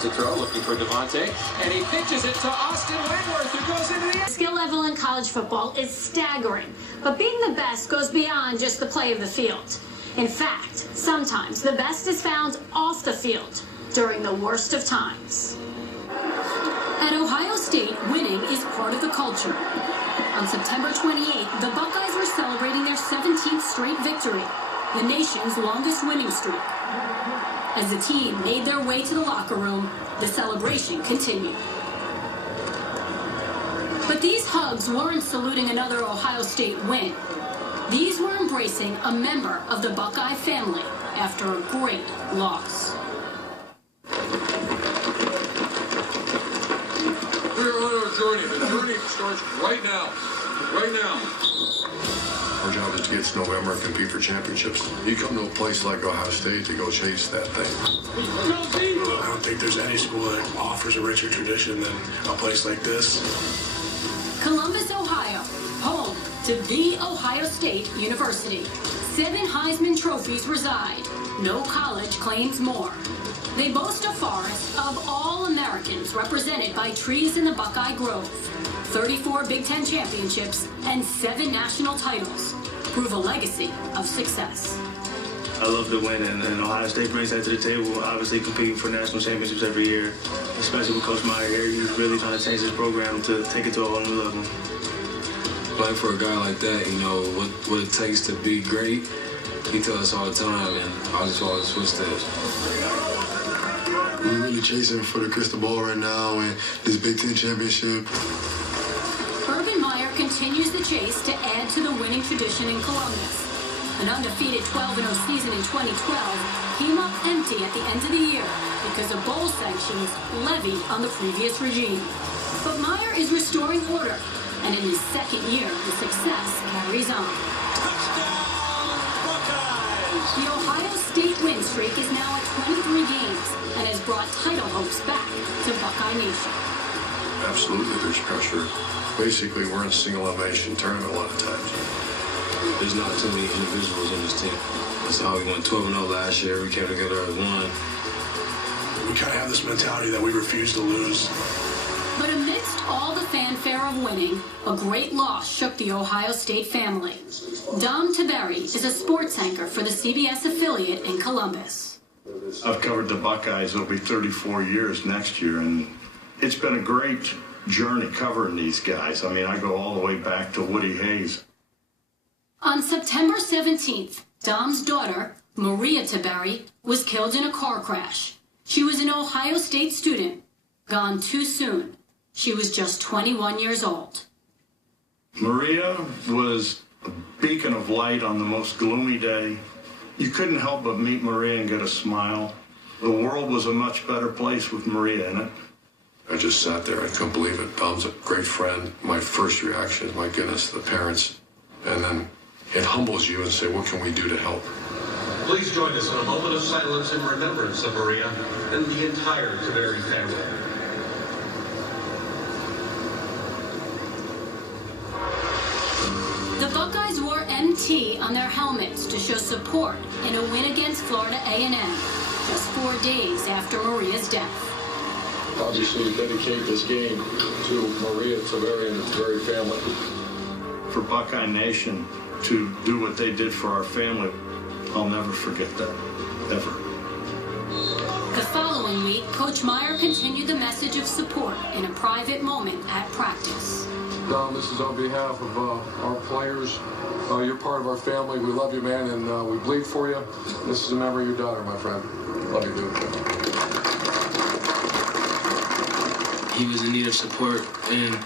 To throw, looking for Devontae, and he pitches it to Austin Wentworth, who goes into the... Skill level in college football is staggering, but being the best goes beyond just the play of the field. In fact, sometimes the best is found off the field during the worst of times. At Ohio State, winning is part of the culture. On September 28th, the Buckeyes were celebrating their 17th straight victory, the nation's longest winning streak. As the team made their way to the locker room, the celebration continued. But these hugs weren't saluting another Ohio State win. These were embracing a member of the Buckeye family after a great loss. We're on our journey. The journey starts right now. Right now. Our job is to get to November and compete for championships. You come to a place like Ohio State to go chase that thing. I don't think there's any school that offers a richer tradition than a place like this. Columbus, Ohio, home to the Ohio State University. 7 Heisman trophies reside. No college claims more. They boast a forest of all Americans represented by trees in the Buckeye Grove. 34 Big Ten championships and 7 national titles prove a legacy of success. I love to win, and Ohio State brings that to the table, obviously competing for national championships every year, especially with Coach Meyer here. He's really trying to change his program to take it to a whole new level. Playing for a guy like that, you know, what it takes to be great, he tells us all the time, and I just follow his footsteps. We're really chasing for the crystal ball right now and this Big Ten championship. Urban Meyer continues the chase to add to the winning tradition in Columbus. An undefeated 12-0 season in 2012 came up empty at the end of the year because of bowl sanctions levied on the previous regime. But Meyer is restoring order, and in his second year, the success carries on. Touchdown, Buckeyes! The Ohio State win streak is now at 23 games and has brought title hopes back to Buckeye Nation. Absolutely, there's pressure. Basically, we're in a single elimination tournament a lot of times. There's not too many individuals on this team. That's how we went 12-0 last year. We came together as one. We kind of have this mentality that we refuse to lose. But amidst all the fanfare of winning, a great loss shook the Ohio State family. Dom Tiberi is a sports anchor for the CBS affiliate in Columbus. I've covered the Buckeyes. It'll be 34 years next year, and it's been a great journey covering these guys. I mean, I go all the way back to Woody Hayes. On September 17th, Dom's daughter, Maria Tiberi, was killed in a car crash. She was an Ohio State student, gone too soon. She was just 21 years old. Maria was a beacon of light on the most gloomy day. You couldn't help but meet Maria and get a smile. The world was a much better place with Maria in it. I just sat there. I couldn't believe it. Dom's a great friend. My first reaction is, my goodness, the parents. And then it humbles you and say, what can we do to help? Please join us in a moment of silence in remembrance of Maria and the entire Tiberi family. The Buckeyes wore MT on their helmets to show support in a win against Florida A&M, just 4 days after Maria's death. Obviously, dedicate this game to Maria Tiberi and the Tiberi family. For Buckeye Nation to do what they did for our family, I'll never forget that, ever. The following week, Coach Meyer continued the message of support in a private moment at practice. Dom, this is on behalf of our players. You're part of our family. We love you, man, and we bleed for you. This is a memory of your daughter, my friend. Love you, dude. He was in need of support, and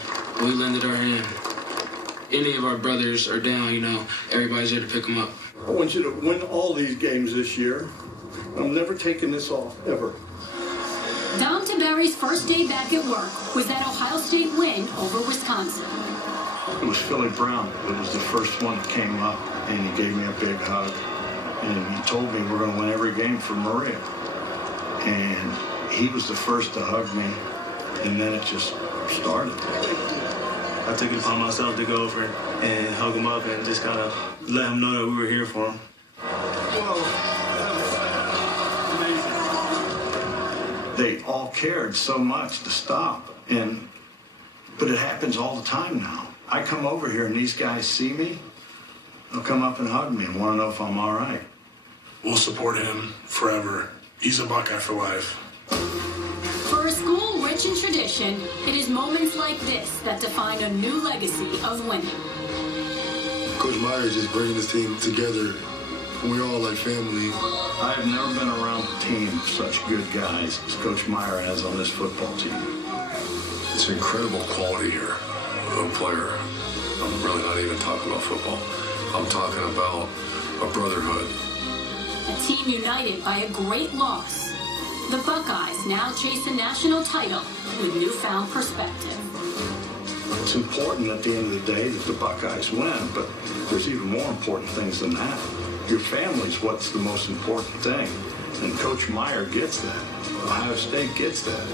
we lended our hand. Any of our brothers are down, you know, everybody's there to pick them up. I want you to win all these games this year. I'm never taking this off, ever. Dom Tiberi's first day back at work was that Ohio State win over Wisconsin. It was Philly Brown. It was the first one that came up, and he gave me a big hug. And he told me we're going to win every game for Maria. And he was the first to hug me, and then it just started. I took it upon myself to go over and hug him up and just kind of let him know that we were here for him. Whoa, that was amazing. they all cared so much to stop. But it happens all the time now. I come over here and these guys see me, they'll come up and hug me and want to know if I'm all right. We'll support him forever. He's a Buckeye for life. For a school rich in tradition, it is moments like this that define a new legacy of winning. Coach Meyer is just bringing this team together. We're all like family. I've never been around a team of such good guys as Coach Meyer has on this football team. It's incredible quality here of a player. I'm really not even talking about football. I'm talking about a brotherhood. A team united by a great loss. The Buckeyes now chase a national title with newfound perspective. It's important at the end of the day that the Buckeyes win, but there's even more important things than that. Your family's what's the most important thing, and Coach Meyer gets that. Ohio State gets that.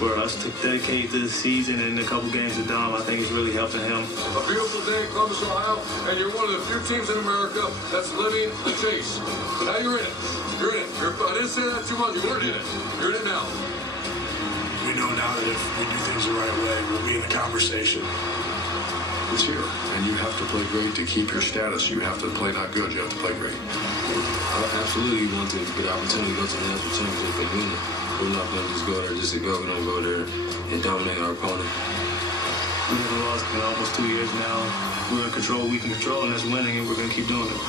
For us to dedicate this season and a couple games to Dom, I think it's really helping him. A beautiful day in Columbus, Ohio, and you're one of the few teams in America that's living the chase. Now you're in it. You're in it. I didn't say that too much. You weren't in it. You're in it now. We know now that if we do things the right way, we'll be in the conversation. It's here, and you have to play great to keep your status. You have to play not good. You have to play great. I absolutely want to get the opportunity to go to the national championship and win it. We're not going to just go there just to go. We're going to go there and dominate our opponent. We haven't lost in almost 2 years now. We're in control, we can control, and that's winning, and we're going to keep doing it.